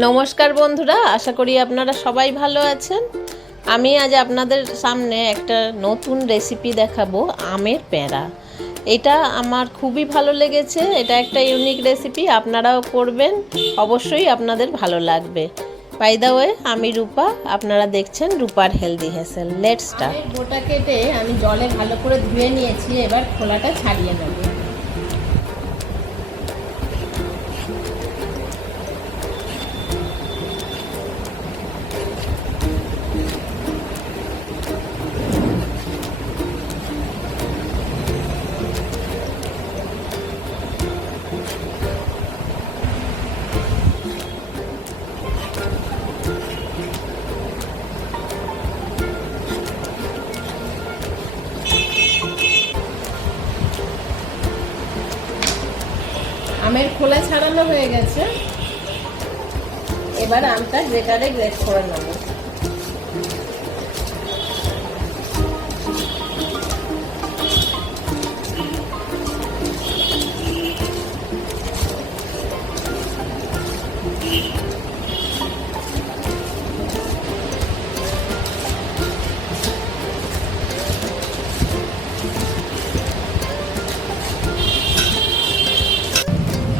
নমস্কার বন্ধুরা, আশা করি আপনারা সবাই ভালো আছেন। আমি আজ আপনাদের সামনে একটা নতুন রেসিপি দেখাবো, আমের প্যাঁড়া। এটা আমার খুবই ভালো লেগেছে। এটা একটা ইউনিক রেসিপি, আপনারাও করবেন, অবশ্যই আপনাদের ভালো লাগবে। বাই দ্য ওয়ে, আমি রূপা, আপনারা দেখছেন রূপার হেলদি হেসেল। Let's start. গোটা কেটে আমি জলে ভালো করে ধুয়ে নিয়েছি, এবার খোলাটা ছাড়িয়ে নেব। আমের খোলা ছাড়ানো হয়ে গেছে, এবার আমটা গ্রেটারে গ্রেট করে নেব।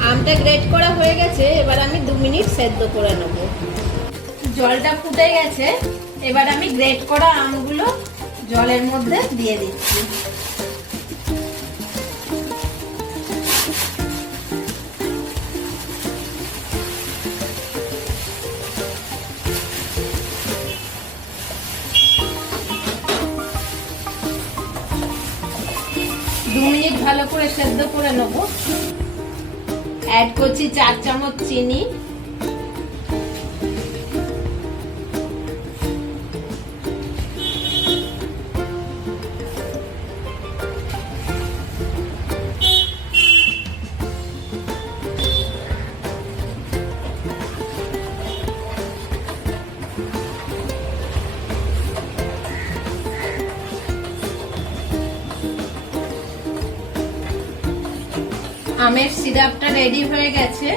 আমটা গ্রেট করা হয়ে গেছে, এবার আমি 2 মিনিট সেদ্ধ করে নেব। জলটা ফুটে গেছে, এবার আমি গ্রেট করা আমগুলো জলের মধ্যে দিয়ে দিচ্ছি। দু মিনিট ভালো করে সেদ্ধ করে নেব। অ্যাড করছি 4 চামচ চিনি, আমের সিরাপটা রেডি হয়ে গেছে।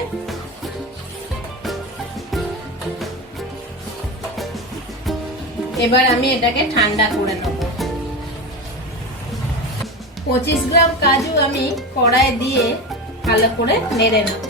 এবার আমি এটাকে ঠান্ডা করে নেব। 25 গ্রাম কাজু আমি কড়াই দিয়ে ভালো করে নেড়ে নেব।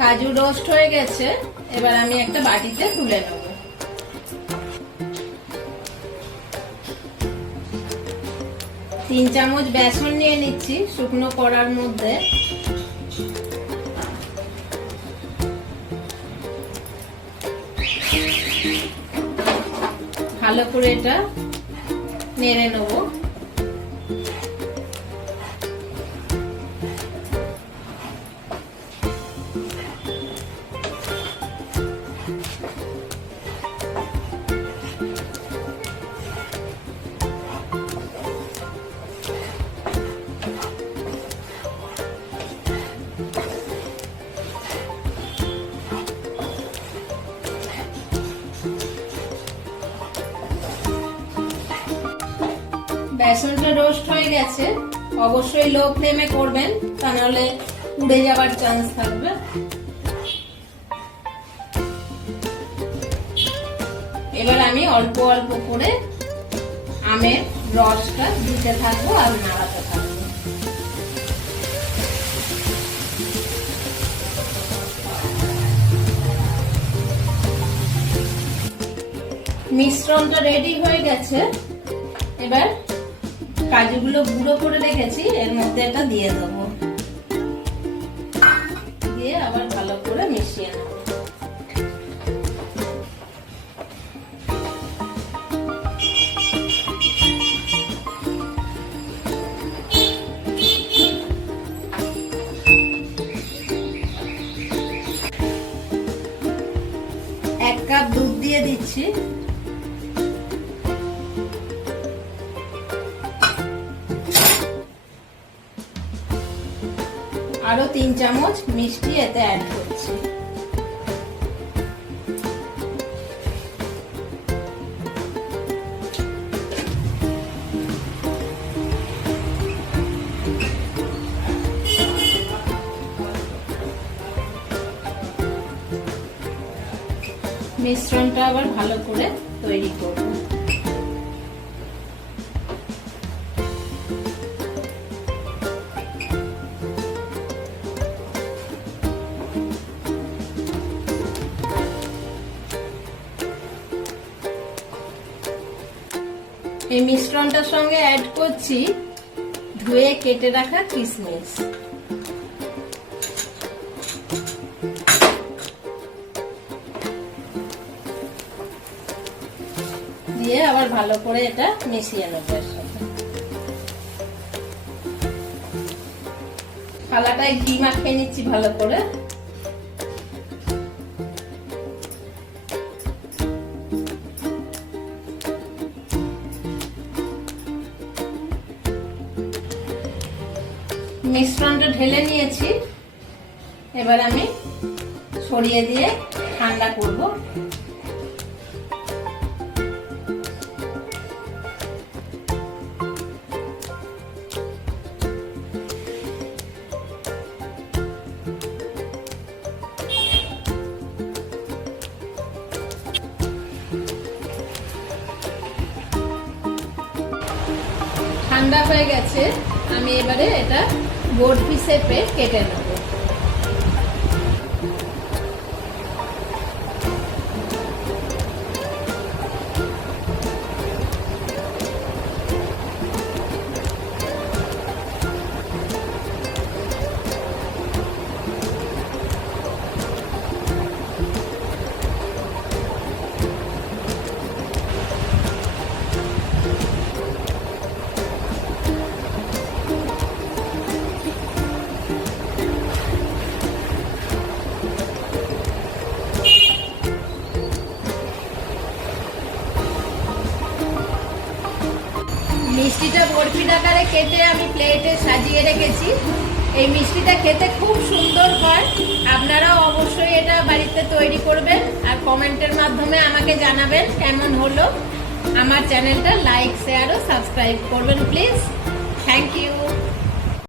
কাজু রোস্ট হয়ে গেছে, এবার আমি একটা বাটিতে তুলে নেব। তিন চামচ বেসন নিয়ে নিচ্ছি শুকনো কড়ার মধ্যে। ভালো করে এটা নেড়ে নেব। বেসনটা রোস্ট হয়ে গেছে, অবশ্যই লো ফ্লেমে করবেন, তা নাহলে পুড়ে যাবার চান্স থাকবে। এবার আমি অল্প অল্প করে আমের রসটা দিতে থাকবো আর নাড়াতে থাকবো। মিশ্রণটা রেডি হয়ে গেছে, এবার কাজুগুলো গুঁড়ো করে রেখেছি এর মধ্যে এটা দিয়ে দেবো, দিয়ে আবার ভালো করে মিশিয়ে নেব। এক কাপ দুধ দিয়ে দিচ্ছি। আরো 3 চামচ মিষ্টি এতে অ্যাড করছি। মিশ্রণটা আবার ভালো করে তৈরি করব। এই মিশ্রণটার সঙ্গে অ্যাড করছি ধুয়ে কেটে রাখা কিশমিশ। দিয়ে আবার ভালো করে এটা মিশিয়ে নেব এর সাথে। থালাটায় ঘি মাখিয়ে নিচ্ছি ভালো করে। মিশ্রণটা ঢেলে নিয়েছি, এবার আমি ছড়িয়ে দিয়ে ঠান্ডা করব। ঠান্ডা হয়ে গেছে, আমি এবারে এটা বরফি শেপে কেটে নেব। মিষ্টিটা বরফির আকারে কেটে আমি প্লেটে সাজিয়ে রেখেছি। এই মিষ্টিটা খেতে খুব সুন্দর হয়, আপনারাও অবশ্যই এটা বাড়িতে তৈরি করবেন আর কমেন্টের মাধ্যমে আমাকে জানাবেন কেমন হলো। আমার চ্যানেলটা লাইক, শেয়ার ও সাবস্ক্রাইব করবেন প্লিজ। Thank you.